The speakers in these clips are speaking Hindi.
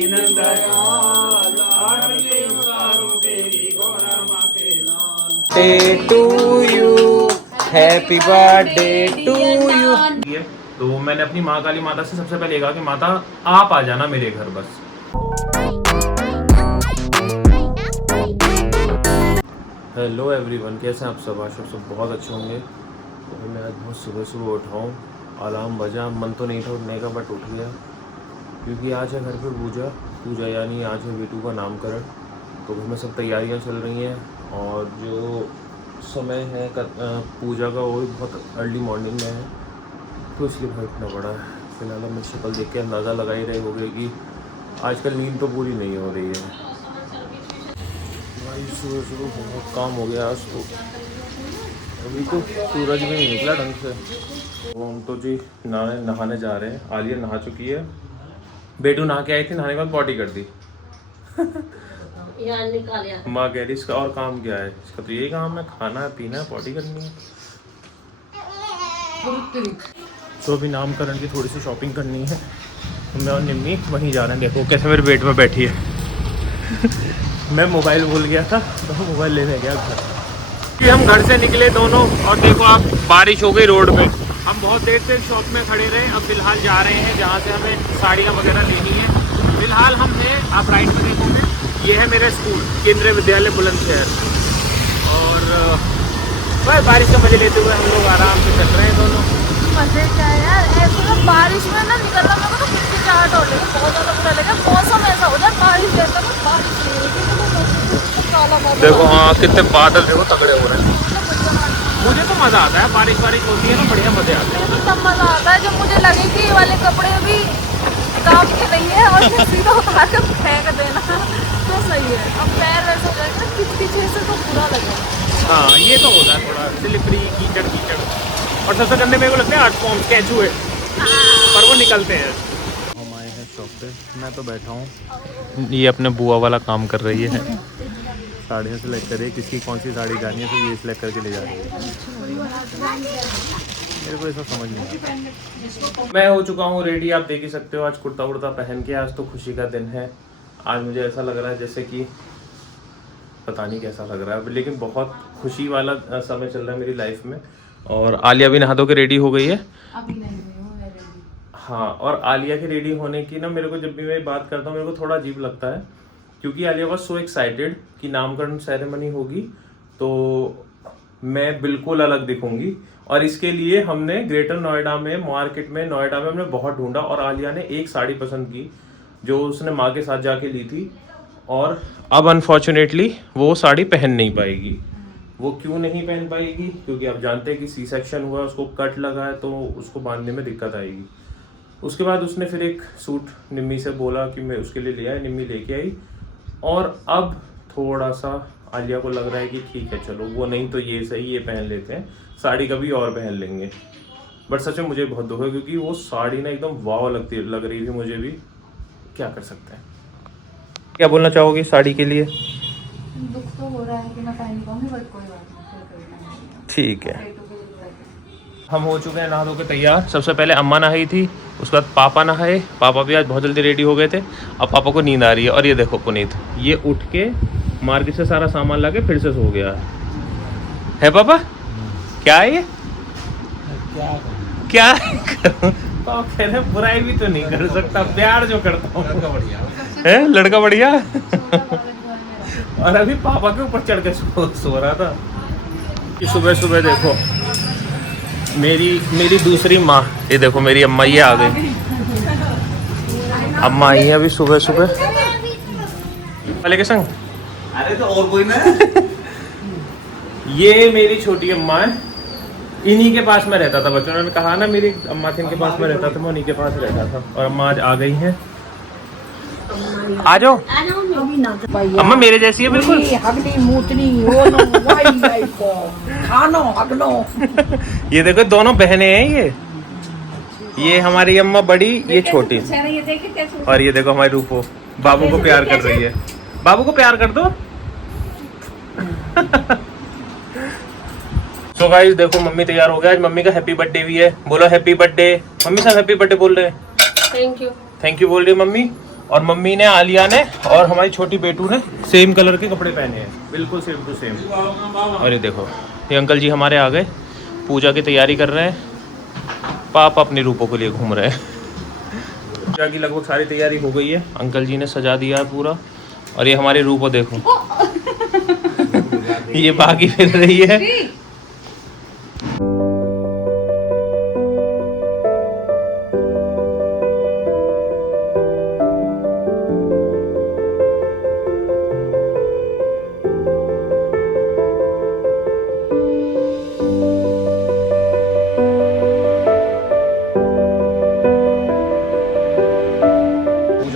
To you, happy birthday to you. तो मैंने अपनी माँ काली माता से सबसे पहले कहा कि माता आप आ जाना मेरे घर बस। हेलो एवरीवन, कैसे हैं आप सब? आशा सब बहुत अच्छे होंगे। तो मैं आज बहुत सुबह सुबह उठा हूँ, अलार्म बजा, मन तो नहीं था उठने का बट उठ गया क्योंकि आज है घर पे पूजा यानी आज है बेटू का नामकरण। तो घर में सब तैयारियाँ चल रही हैं और जो समय है पूजा का वो भी बहुत अर्ली मॉर्निंग में है, तो इसलिए भाई उठना पड़ा है। फिलहाल हम शक्ल देख के अंदाज़ा लगा ही रहे होंगे कि आजकल नींद तो पूरी नहीं हो रही है। भाई सुबह सुबह बहुत काम हो गया आज तो, अभी तो सूरज भी नहीं निकला ढंग से। तो हम तो जी नहाने जा रहे हैं। आलिया नहा चुकी है, बेटू नहा के आई थी, नहाने के बाद पॉटी कर दी। माँ कह रही इसका और काम क्या है? इसका तो यही काम है, खाना है, पीना है, पॉटी करनी है। तो अभी नामकरण की थोड़ी सी शॉपिंग करनी है, तो मैं और निम्मी वहीं जा रहे हैं। देखो कैसे मेरे पेट में बैठी है। मैं मोबाइल भूल गया था तो मोबाइल लेने गया घर। हम घर से निकले दोनों और देखो आप, बारिश हो गई रोड पे। हम बहुत देर से शॉप में खड़े रहे। अब फिलहाल जा रहे हैं जहाँ से हमें साड़ियाँ वगैरह लेनी है। फिलहाल हम हैं, आप राइट में देखोगे, ये है मेरा स्कूल, केंद्रीय विद्यालय बुलंदशहर। और बारिश का मजे लेते हुए हम लोग आराम से चल रहे हैं दोनों। मजे क्या है यार, ऐसे तो बारिश में ना निकलना मेरे को तो हिचकिचाहट हो रही है, बहुत ज़्यादा बुरा लगा। मौसम ऐसा हो जाए बारिश जैसा, कुछ बारिश नहीं होती। देखो हाँ, कितने बादल देखो तगड़े हो रहे हैं। मुझे तो मज़ा आता है, बारिश होती है ना, बढ़िया मज़े आते हैं। तो तब मज़ा आता है जब मुझे लगे कि ये वाले कपड़े भी काम के नहीं है और सीधा उतार कर फेंक देना तो सही है। अब पैर वैसे हो जाएगा ना पीछे से तो बुरा लगेगा। हाँ ये तो होता है, थोड़ा स्लिपरी कीचड़ और सबसे गंदे मेरे को लगते हैं आर्ट फॉर्म्स, कैचुए, पर वो निकलते हैं। हम आए हैं शॉप पे, मैं तो बैठा हूँ, ये अपने बुआ वाला काम कर रही है। साड़ियाँ सेलेक्ट करिए, किसकी कौन सी साड़ी जानी है तो ये सिलेक्ट करके ले जा रही है। मेरे को ऐसा समझ नहीं आता। मैं हो चुका हूँ रेडी, आप देख ही सकते हो। आज कुर्ता वुर्ता पहन के, आज तो खुशी का दिन है। आज मुझे ऐसा लग रहा है जैसे कि पता नहीं कैसा लग रहा है, लेकिन बहुत खुशी वाला समय चल रहा है मेरी लाइफ में। और आलिया भी नहा धो के रेडी हो गई है। हाँ, और आलिया के रेडी होने की ना, मेरे को जब भी मैं बात करता हूँ मेरे को थोड़ा अजीब लगता है, क्योंकि आलिया वाज सो एक्साइटेड कि नामकरण सेरेमनी होगी तो मैं बिल्कुल अलग दिखूंगी। और इसके लिए हमने ग्रेटर नोएडा में, मार्केट में, नोएडा में हमने बहुत ढूंढा और आलिया ने एक साड़ी पसंद की जो उसने माँ के साथ जाके ली थी। और अब अनफॉर्चुनेटली वो साड़ी पहन नहीं पाएगी। वो क्यों नहीं पहन पाएगी? क्योंकि आप जानते हैं कि सी सेक्शन हुआ, उसको कट लगा है, तो उसको बांधने में दिक्कत आएगी। उसके बाद उसने फिर एक सूट निम्मी से बोला कि मैं उसके लिए ले आया, निम्मी लेके आई। और अब थोड़ा सा आलिया को लग रहा है कि ठीक है चलो, वो नहीं तो ये सही, ये पहन लेते हैं, साड़ी कभी और पहन लेंगे। बट सच में मुझे बहुत दुख है क्योंकि वो साड़ी ना एकदम वाव लग रही थी मुझे भी। क्या कर सकते हैं? क्या बोलना चाहोगी साड़ी के लिए? दुख तो हो रहा है कि मैं पहन नहीं पाऊंगी, बट कोई बात नहीं। ठीक है, हम हो चुके हैं नहा धो के तैयार। सबसे पहले अम्मा नहाई थी, उसके बाद पापा नहाए। पापा भी आज बहुत जल्दी रेडी हो गए थे। अब पापा को नींद आ रही है। और ये देखो पुनीत, ये उठ के मार्केट से सारा सामान लाके फिर से सो गया है। पापा क्या है ये? क्या करूं? तो कह रहे बुराई भी तो नहीं कर सकता, प्यार जो करता हूँ। है लड़का बढ़िया। और अभी पापा के ऊपर चढ़ के सो रहा था। सुबह सुबह देखो मेरी दूसरी माँ, ये देखो मेरी अम्मा, ये आ गई। अम्मा आई है अभी सुबह सुबह वाले के संग। अरे तो और कोई ना। ये मेरी छोटी अम्मा है, इन्हीं के पास में रहता था। बच्चों ने कहा ना मेरी अम्मा थी, इनके पास में रहता था, मैं उन्हीं के पास रहता था। और अम्मा आज आ गई हैं। आ जाओ अम्मा, मेरे जैसी है बिल्कुल। ये देखो दोनों बहनें हैं। ये हमारी अम्मा बड़ी, ये छोटी। और ये देखो हमारी रूपो, बाबू को प्यार कर रही है। बाबू को प्यार कर दो। तो गाइस देखो मम्मी तैयार हो गया। आज मम्मी का हैप्पी बर्थडे भी है। बोलो हैप्पी बर्थडे। मम्मी सब हैप्पी बर्थडे बोल रहे हैं। Thank you. थैंक यू बोल रही है मम्मी। और मम्मी ने, आलिया ने और हमारी छोटी बेटू ने सेम कलर के कपड़े पहने हैं, बिल्कुल सेम टू सेम। और ये देखो, ये अंकल जी हमारे आ गए, पूजा की तैयारी कर रहे हैं। पापा अपनी रूपों के लिए घूम रहे हैं। पूजा की लगभग सारी तैयारी हो गई है, अंकल जी ने सजा दिया है पूरा। और ये हमारी रूपों देखो, ये बाकी फिर रही है।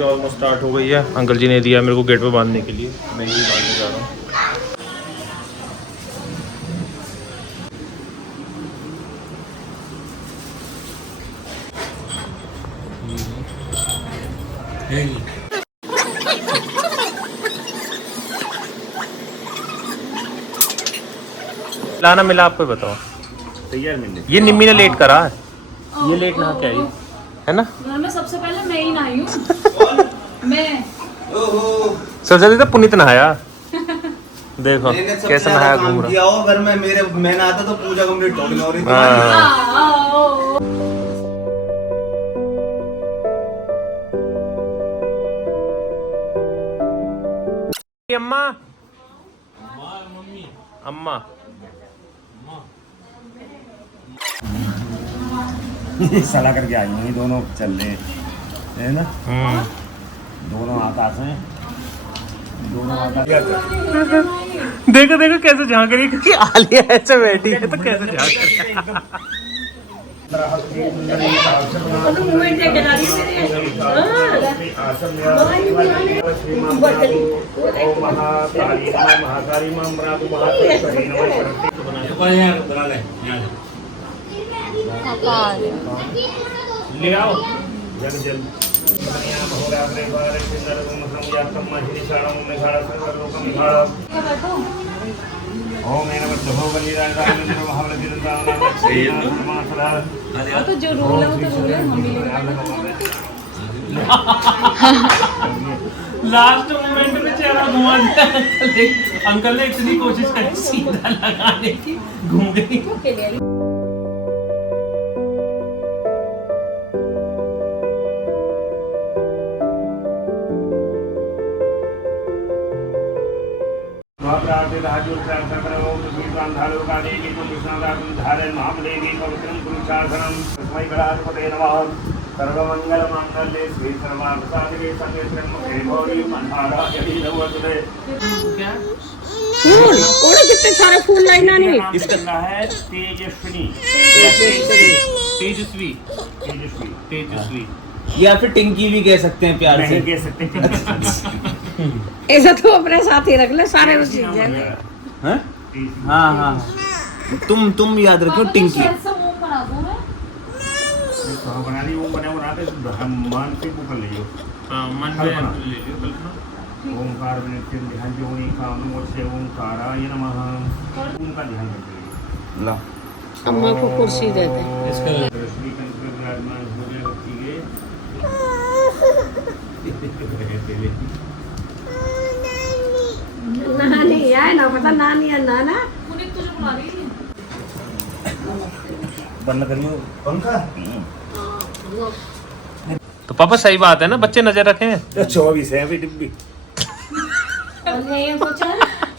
ऑलमोस्ट स्टार्ट हो गई है। अंकल जी ने दिया मेरे को गेट पे बांधने के लिए, मैं यही बांधने जा रहा हूँ। लाना मिला आपको बताओ। तैयार मिलने ये निम्मी ने लेट करा है, ये लेट नहा के आई है ना। घर में सबसे पहले मैं ही नहाई हूँ। मैं सबसे ज्यादा पुनीत नहाया। देखो कैसे नहाया घूम रहा। किया हो घर में, मेरे मैं नहाता तो पूजा कंप्लीट हो रही थी। अम्मा अम्मा सलाह करके आई हैं दोनों, चल रहे है ना। दोनों आकाश हैं, दोनों आकाश। देखो देखो कैसे झांक रही है, क्योंकि आलिया ऐसे बैठी है तो कैसे झांक रही है। ले आओ जग जल तो जो रूल है वो तो रूल है, मम्मी लास्ट मोमेंट में चेहरा घुमा दिया अंकल ने इतनी कोशिश करी सीधा लगाने की, घूम गई। सर्वमंगलमांगल्ये श्री सर्वार्थसाधिके शरण्ये त्र्यंबके गौरी नारायणी नमोस्तुते। फूल कितने सारे फूल लाइना नहीं। इसका नाम है तेजस्विनी, तेजस्वी तेजस्वी तेजस्वी या फिर टिंकी भी कह सकते हैं प्यार से। नहीं कह सकते। ऐसा तो अपने साथ ही रख ले सारे उसी हाँ हाँ हाँ, तुम याद रखो टिंकी। शायद से मुंह बना दूं मैं। बना ली वो बनाते मान से वो कर लियो। मन में ले लियो कल्पना। ओंकार में ध्यान जो काम से ओंकाराय नमः, उनका ध्यान रखिए। ला अम्मा को कुर्सी देते हैं। रश्मि कंठ में विराजमान हो गए होती है। नानी है ना, पता नानी है नाना। पुनीत तुझे बुला रही है। बंद करियो पंखा। तो पापा सही बात है ना, बच्चे नजर रखें। 24 है अभी डिब्बी।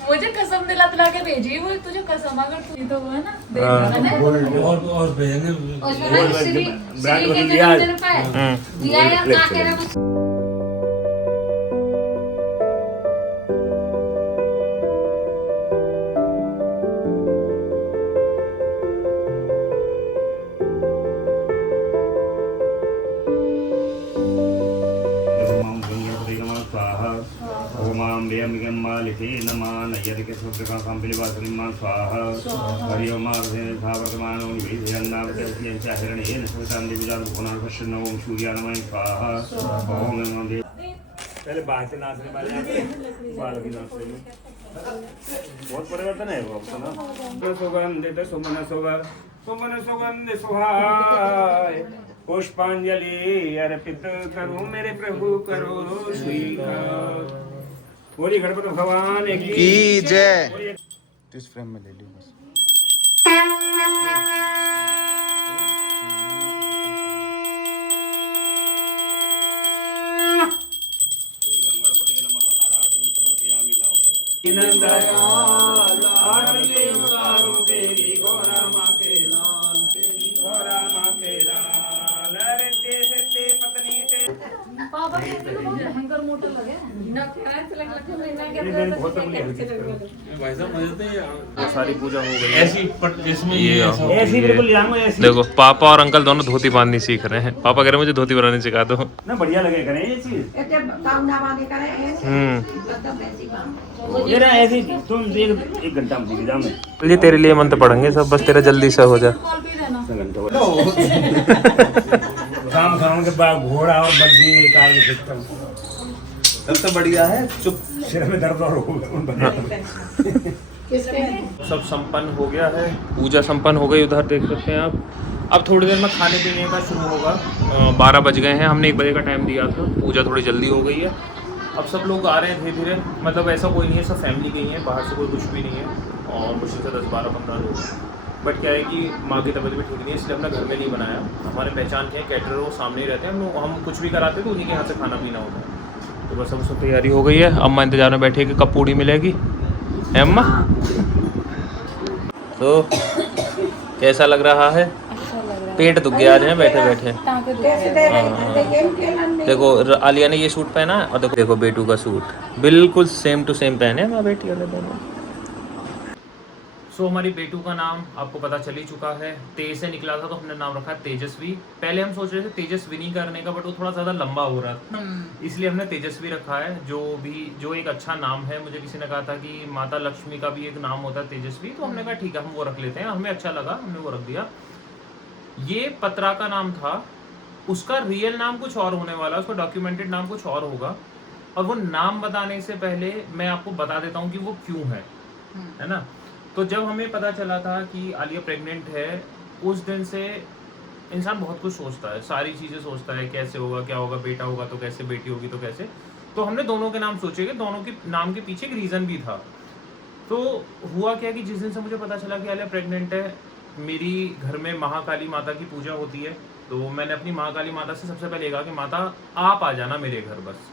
मुझे कसम दिला दिला के भेजी वो, तुझे कसम अगर तू तो वो है ना और भेजेंगे और श्री के जन्मदिन पे दिया या क्या कह रहा कुछ। पहले बाहर से नाचने वाले बाल की नाचने में बहुत परिवर्तन है वो तो ना। सुगंध सुमन सुगंध सुमन सुगंध सुहाय पुष्पांजलि अर्पित करूं मेरे प्रभु करो स्वीकार। बोली गणपति भगवान की जय। इस फ्रेम में ले ली बस। पापा कहते तो बहुत भयंकर मोटर लगे ना सारी पूजा हो गई ऐसी इसमें ये ऐसी बिल्कुल जाऊंगा ऐसी। देखो पापा और अंकल दोनों धोती बांधनी सीख रहे हैं। पापा कह रहे हैं मुझे धोती बनानी सिखा दो। ना बढ़िया लगे करें ये चीज। काम ना वादे करे एकदम ऐसी काम ये ना ऐसी तुम एक घंटा में सीख जाओ। मैं ये तेरे लिए मंत्र पढ़ेंगे सब, बस तेरा जल्दी से हो जाए। कॉल पे रहना काम खाने के बाद घोड़ा और बग्घी कार में सिस्टम सबसे बढ़िया है चुप। सिर में दर्द और होगा। सब संपन्न हो गया है, पूजा संपन्न हो गई। उधर देख सकते हैं आप। अब थोड़ी देर में खाने पीने का शुरू होगा। 12 बज गए हैं, हमने 1 बजे का टाइम दिया था। पूजा थोड़ी जल्दी हो गई है। अब सब लोग आ रहे हैं धीरे धीरे। मतलब ऐसा कोई नहीं है, सब फैमिली के ही है, बाहर से कोई कुछ भी नहीं है। और मुश्किल से 10-12-15 लोग हैं। बट क्या है कि माँ की तबीयत भी ठीक नहीं है, इसलिए हमने घर में नहीं बनाया। हमारे पहचान के कैटरर वो सामने ही रहते हैं, हम कुछ भी कराते तो उन्हीं के यहाँ से खाना पीना होता है। तो बस अब सब तैयारी हो गई है। अम्मा इंतजार में बैठी है कि कब पूड़ी मिलेगी। है अम्मा? तो कैसा लग रहा है? पेट दुख गया आज है बैठे बैठे। देखो आलिया ने ये सूट पहना है और देखो बेटू का सूट बिल्कुल सेम टू सेम पहने हैं। बेटी वाले दोनों। सो हमारी बेटू का नाम आपको पता चल ही चुका है। तेज से निकला था तो हमने नाम रखा तेजस्वी। पहले हम सोच रहे थे तेजस्विनी करने का, बट वो थोड़ा ज़्यादा लंबा हो रहा था, इसलिए हमने तेजस्वी रखा है। जो एक अच्छा नाम है। मुझे किसी ने कहा था कि माता लक्ष्मी का भी एक नाम होता है तेजस्वी, तो हमने कहा ठीक है हम वो रख लेते हैं। हमें अच्छा लगा, हमने वो रख दिया। ये पत्रा का नाम था, उसका रियल नाम कुछ और होने वाला, उसका डॉक्यूमेंटेड नाम कुछ और होगा। और वो नाम बताने से पहले मैं आपको बता देता हूँ कि वो क्यों है ना। तो जब हमें पता चला था कि आलिया प्रेग्नेंट है, उस दिन से इंसान बहुत कुछ सोचता है, सारी चीज़ें सोचता है, कैसे होगा, क्या होगा, बेटा होगा तो कैसे, बेटी होगी तो कैसे। तो हमने दोनों के नाम सोचे, दोनों के नाम के पीछे एक रीज़न भी था। तो हुआ क्या कि जिस दिन से मुझे पता चला कि आलिया प्रेग्नेंट है, मेरी घर में महाकाली माता की पूजा होती है। तो मैंने अपनी महाकाली माता से सबसे पहले कहा कि माता आप आ जाना मेरे घर बस।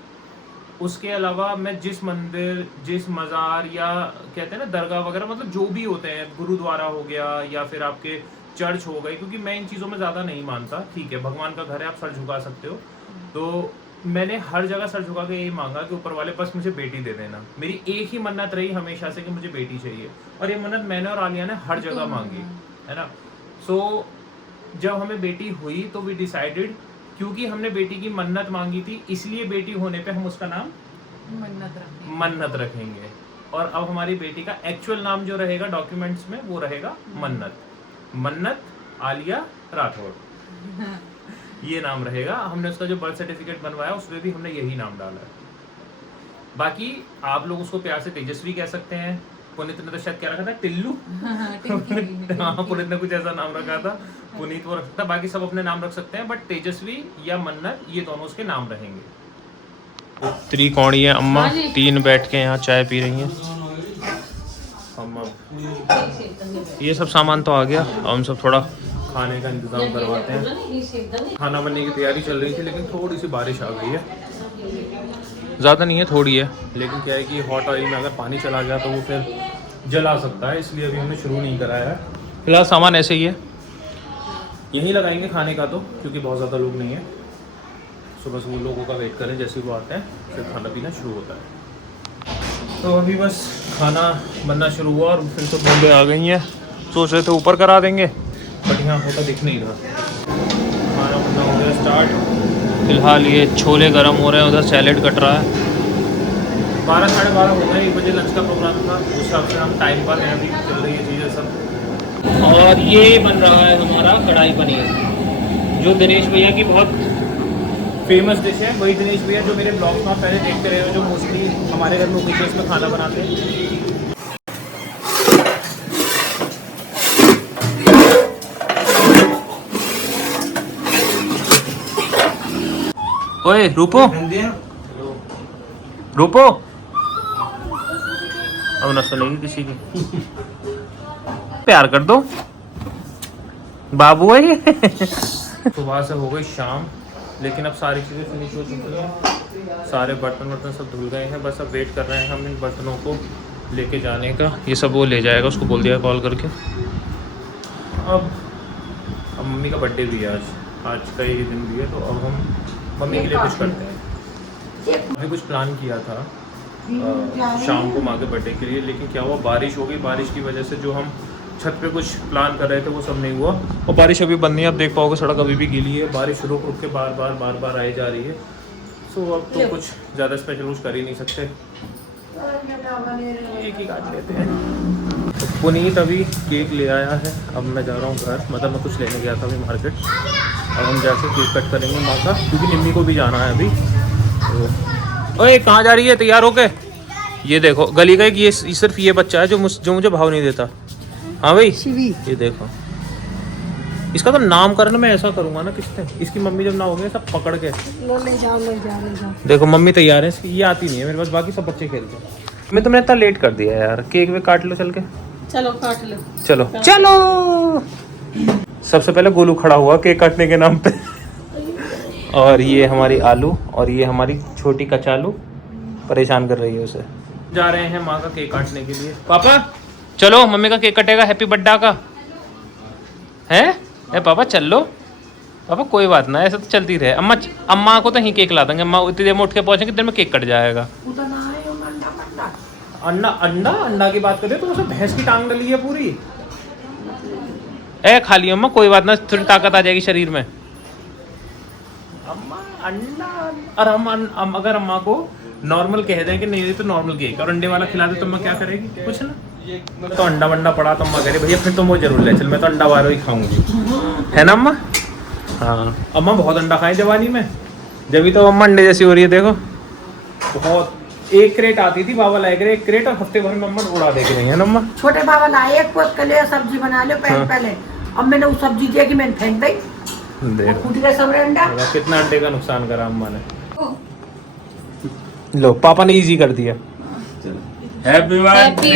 उसके अलावा मैं जिस मंदिर, जिस मज़ार या कहते हैं ना दरगाह वगैरह, मतलब जो भी होते हैं, गुरुद्वारा हो गया या फिर आपके चर्च हो गई, क्योंकि मैं इन चीज़ों में ज़्यादा नहीं मानता। ठीक है, भगवान का घर है, आप सर झुका सकते हो। तो मैंने हर जगह सर झुका के यही मांगा कि ऊपर वाले बस मुझे बेटी दे देना। मेरी एक ही मन्नत रही हमेशा से कि मुझे बेटी चाहिए, और ये मन्नत मैंने और आलिया ने हर जगह मांगी है ना। सो जब हमें बेटी हुई तो वी डिसाइडेड, क्योंकि हमने बेटी की मन्नत मांगी थी, इसलिए बेटी होने पे हम उसका नाम मन्नत रखेंगे। और अब हमारी बेटी का एक्चुअल नाम जो रहेगा डॉक्यूमेंट्स में वो रहेगा मन्नत आलिया राठौड़। ये नाम रहेगा। हमने उसका जो बर्थ सर्टिफिकेट बनवाया उसमें भी हमने यही नाम डाला है। बाकी आप लोग उसको प्यार से तेजस्वी कह सकते हैं। पुनीत ने तो शायद क्या रखा था, टिल्लू। हाँ, पुनीत ने कुछ ऐसा नाम रखा था, पुनीत वो रखता। बाकी सब अपने नाम रख सकते हैं, बट तेजस्वी या मन्नत ये दोनों उसके नाम रहेंगे। त्रिकोणी है अम्मा, 3 बैठ के यहाँ चाय पी रही हैं। हम अब ये सब सामान तो आ गया, हम सब थोड़ा खाने का इंतजाम करवाते हैं। खाना बनने की तैयारी चल रही थी, लेकिन थोड़ी सी बारिश आ गई है। ज़्यादा नहीं है, थोड़ी है, लेकिन क्या है कि हॉट ऑयल में अगर पानी चला गया तो वो फिर जला सकता है, इसलिए अभी हमने शुरू नहीं कराया है। फिलहाल सामान ऐसे ही है, यहीं लगाएंगे खाने का तो, क्योंकि बहुत ज़्यादा लोग नहीं है। सुबह से वो लोगों का वेट करें, जैसे वो आते हैं फिर खाना पीना शुरू होता है। तो अभी बस खाना बनना शुरू हुआ और फिर तो बॉम्बे आ गई हैं। सोच रहे थे ऊपर करा देंगे, बट यहाँ होता दिख नहीं रहा। खाना बनना हो गया स्टार्ट। फिलहाल ये छोले गर्म हो रहे हैं, उधर सैलेड कट रहा है। 12-12:30 हो गए, 1 बजे लंच का प्रोग्राम था, उस हिसाब से हम टाइम पर हैं, अभी चल रही है चीज़ें सब। और ये बन रहा है हमारा कढ़ाई पनीर, जो दिनेश भैया की बहुत फेमस डिश है। वही दिनेश भैया जो मेरे ब्लॉग्स में पहले देखते रहे हो, जो मोस्टली हमारे घर में ओकेजन्स में खाना बनाते हैं। ओए रूपो रूपो, अब न सुनेगी किसी की। प्यार कर दो, बाबू है ये। सुबह से हो गई शाम, लेकिन अब सारी चीज़ें फिनिश हो चुकी हैं। सारे बर्तन सब धुल गए हैं, बस अब वेट कर रहे हैं हम इन बर्तनों को लेके जाने का। ये सब वो ले जाएगा, उसको बोल दिया कॉल करके। अब मम्मी का बर्थडे भी है आज का ही दिन भी है, तो अब हम मम्मी के लिए कुछ करते हैं। अभी कुछ प्लान किया था शाम को माँ के बर्थडे के लिए, लेकिन क्या हुआ, बारिश हो गई। बारिश की वजह से जो हम छत पे कुछ प्लान कर रहे थे वो सब नहीं हुआ, और बारिश अभी बंद नहीं है। आप देख पाओगे सड़क अभी भी गीली है, बारिश रुक रुक के बार बार आई जा रही है। सो अब तो कुछ ज़्यादा स्पेशल कुछ कर ही नहीं सकते, एक ही काट लेते हैं। तो पुनीत अभी केक ले आया है, अब मैं जा रहा हूँ घर, मतलब मैं कुछ लेने गया था अभी मार्केट। अब हम जाके केक कट करेंगे माँ का, क्योंकि निम्मी को भी जाना है अभी। तो ओए कहाँ जा रही है, तैयार होके? ये देखो गली का एक ये सिर्फ ये बच्चा है जो मुझे भाव नहीं देता। हाँ भाई ये देखो, इसका तो नामकरण मैं ऐसा करूंगा ना किसने, इसकी मम्मी जब ना होगी सब पकड़ के ले जाओ। देखो मम्मी तैयार है इसकी, ये आती नहीं है मेरे पास, बाकी सब बच्चे खेलते हैं। मैं तुमने इतना लेट कर दिया यार, केक वे काट लो चल के। चलो काट लो। चलो सबसे पहले गोलू खड़ा हुआ केक काटने के नाम पे। और ये हमारी आलू, और ये हमारी छोटी कचालू परेशान कर रही है उसे। जा रहे हैं माँ का केक काटने के लिए। पापा चलो, मम्मी का केक कटेगा हैप्पी बर्थडे का है। पापा चल लो। पापा कोई बात ना, ऐसा तो चलती रहे। अम्मा को तो ही केक ला देंगे, अम्मा इतनी देर में उठ के पहुंचेंगे, देर में केक कट जाएगा। अंडा की बात करते तो उसे भैंस की टांग डली है पूरी। खा लियो अम्मा, कोई बात ना, थोड़ी ताकत आ जाएगी शरीर में। अम्मा अंडा, और हम अगर अम्मा को नॉर्मल कह दें कि नहीं ये तो नॉर्मल केक और अंडे वाला खिला दे तो अम्मा क्या करेगी, कुछ ना। तो अंडा वंडा पड़ा तो अम्मा कह रही भैया फिर तो मुझे जरूर ले चल, मैं तो अंडा वाला ही खाऊंगी, है ना अम्मा? हाँ अम्मा बहुत अंडा खाए जवानी में, जब भी तो अम्मा अंडे जैसी हो रही है। देखो बहुत, एक क्रेट आती थी बाबा लाए करे, एक क्रेट, और हफ्ते भर में अम्मा उड़ा दे के नहीं है ना अम्मा। छोटे बाबा लाए एक पोत के लिए सब्जी बना लो पहले, अब मैंने वो सब्जी दिया कि मैंने फेंक दी, फूट गए सब अंडा। कितना अंडे का नुकसान करा अम्मा ने। लो पापा ने इजी कर दिया। Happy birthday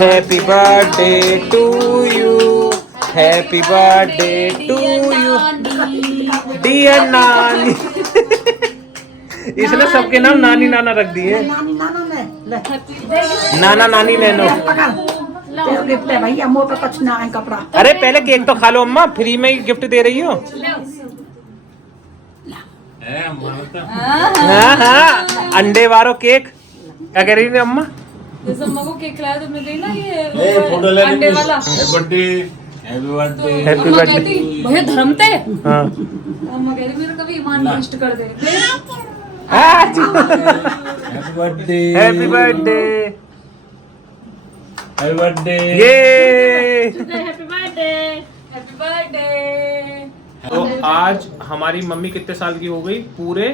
happy birthday to you, happy birthday to you dear नानी। इसने सबके नाम नानी नाना रख दिए। नाना नानी नैनो। गिफ्ट है भैया, मुंह पे कुछ ना है कपड़ा। अरे पहले केक तो खा लो अम्मा, फ्री में ही गिफ्ट दे रही हो। हाँ अंडे वालो केक, क्या कह रही थी अम्मा? जैसे अम्मा को केक खिलाया तो मैं गई ना ये अंडे वाला। हैप्पी अम्मा बर्थडे। कहती भैया धर्मते। हाँ अम्मा कह रही मेरा कभी ईमान नष्ट कर दे। Happy birthday birthday happy birthday ये। Happy birthday. तो आज हमारी मम्मी कितने साल की हो गई? पूरे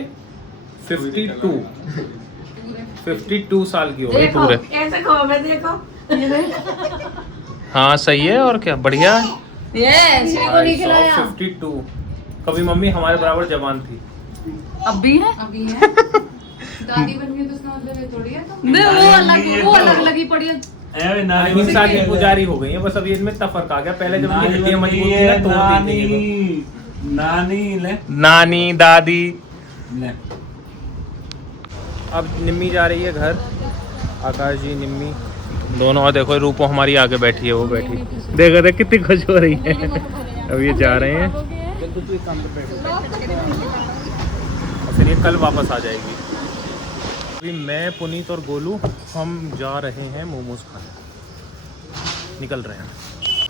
52 साल की हो गई पूरे। कैसे खाओ मैं देखो। हाँ सही है, और क्या बढ़िया है। ये श्री को नहीं खिलाया। 52। कभी मम्मी हमारे बराबर जवान थी। अब भी है। दादी बन गई तो उसका मतलब ये थोड़ी है तो वो अलग लगी पड़ी है। अहिंसा की पुजारी हो गई है बस। अब ये इनमें इतना फर्क आ गया, पहले जब उनकी हड्डियां मजबूत थी ना तोड़ दी थी। नानी ले नानी दादी। ले। अब निम्मी जा रही है घर, आकाश जी निम्मी दोनों। और देखो रूपो हमारी आगे बैठी है, वो बैठी देखो देख कितनी खुश हो रही है। अब ये जा रहे हैं और फिर ये कल वापस आ जाएगी। अभी मैं पुनीत और गोलू हम जा रहे हैं मोमोज खाने, निकल रहे हैं।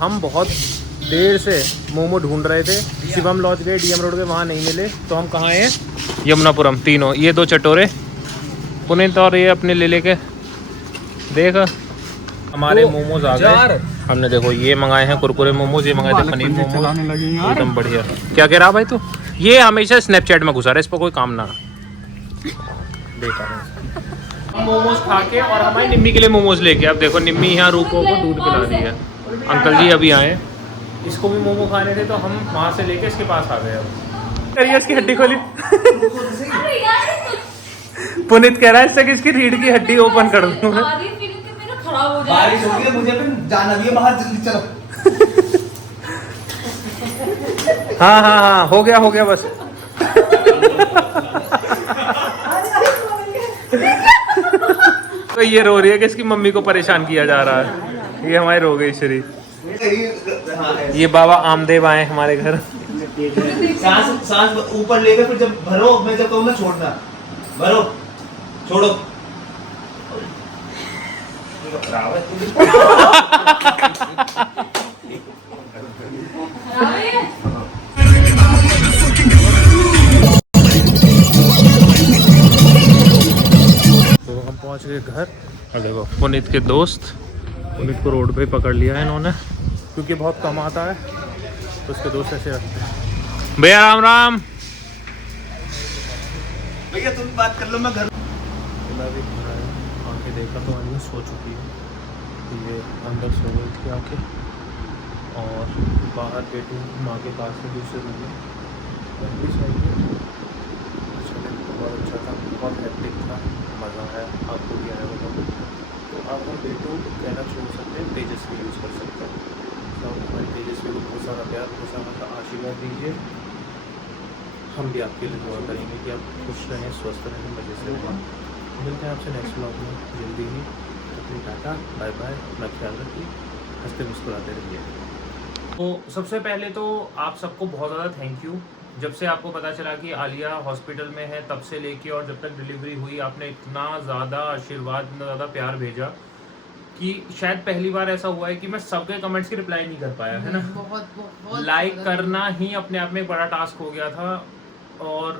हम बहुत देर से मोमो ढूंढ रहे थे, शिवम लॉज गए, डीएम रोड गए, वहाँ नहीं मिले, तो हम कहाँ हैं? यमुनापुरम। तीनों ये दो चटोरे पुनीत और ये अपने ले लेके देख हमारे मोमोज आ गए। हमने देखो ये मंगाए हैं कुरकुरे मोमोज, ये मंगाए थे पनीर मोमोज, एकदम बढ़िया। क्या कह रहा भाई तू? ये हमेशा स्नैपचैट में घुसा रहा है, इस पर कोई काम ना देखा। हम मोमोज खा के और हमारी निम्मी के लिए मोमोज लेके, अब देखो निम्मी यहाँ रूपो को दूध पिला रही है। अंकल जी अभी आए, इसको भी मोमो खाने थे तो हम वहाँ से लेके इसके पास आ गए। अब करिए इसकी हड्डी खोली। अरे यार पुनीत कह रहा है इससे कि इसकी रीढ़ की हड्डी ओपन कर दूं मैं। आधी फीलिंग कि मेरा खराब हो बारिश जाएगा। हो रही है, मुझे फिर जाना भी है बाहर, जल्दी चलो। हाँ हाँ हाँ, हो गया बस। तो ये रो रही है कि इसकी मम्मी को परेशान किया जा रहा है। ये हमारे रोगेश्वरी, ये बाबा आमदेव आए हमारे घर। सांस ऊपर लेकर फिर जब भरो, मैं जब कहूँ ना छोड़ना, भरो छोड़ो। तो हम पहुंच गए घर और देखो पुनीत के दोस्त, पुनीत को रोड पे पकड़ लिया है इन्होंने क्योंकि बहुत कम आता है, तो उसके दोस्त ऐसे रखते हैं। भैया राम राम। भैया तुम बात कर लो, मैं घर भी आके देखा तो आलिया सो चुकी है, ये अंदर सो गई थी आके, और बाहर बेटू माँ के पास में दूसरे रूम में। बहुत अच्छा था, बहुत हैप्टिक था, मज़ा है। आपको भी आया होगा तो आप हम बेटू कहना छोड़ सकते हैं, तेजस्वी यूज़ कर सकते हैं। तो हमारे तेजस्वी को बहुत सारा प्यार, बहुत सारा आशीर्वाद दीजिए। हम भी आपके लिए दुआ करेंगे कि आप खुश रहें, स्वस्थ रहें, मज़े से रहें। मिलते हैं आपसे नेक्स्ट व्लॉग में जल्दी ही। अपनी टाटा बाय बाय, अपना ख्याल रखिए, हंसते मुस्कुराते रहिए। तो सबसे पहले तो आप सबको बहुत ज़्यादा थैंक यू। जब से आपको पता चला कि आलिया हॉस्पिटल में है तब से लेके और जब तक डिलीवरी हुई, आपने इतना ज़्यादा आशीर्वाद, इतना ज़्यादा प्यार भेजा कि शायद पहली बार ऐसा हुआ है कि मैं सबके कमेंट्स की रिप्लाई नहीं कर पाया, है ना। बहुत लाइक करना ही अपने आप में एक बड़ा टास्क हो गया था। और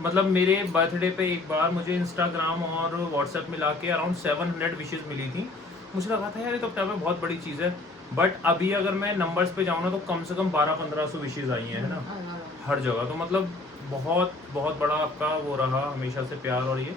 मतलब मेरे बर्थडे पे एक बार मुझे इंस्टाग्राम और व्हाट्सएप मिला के अराउंड 700 विशेज़ मिली थी। मुझे लगा था यार ये तो अपने आप में बहुत बड़ी चीज़ है, बट अभी अगर मैं नंबर्स पे जाऊँ ना तो कम से कम 1200-1500 विशेज़ आई हैं, है ना, हर जगह। तो मतलब बहुत बहुत बड़ा आपका वो रहा हमेशा से प्यार और ये।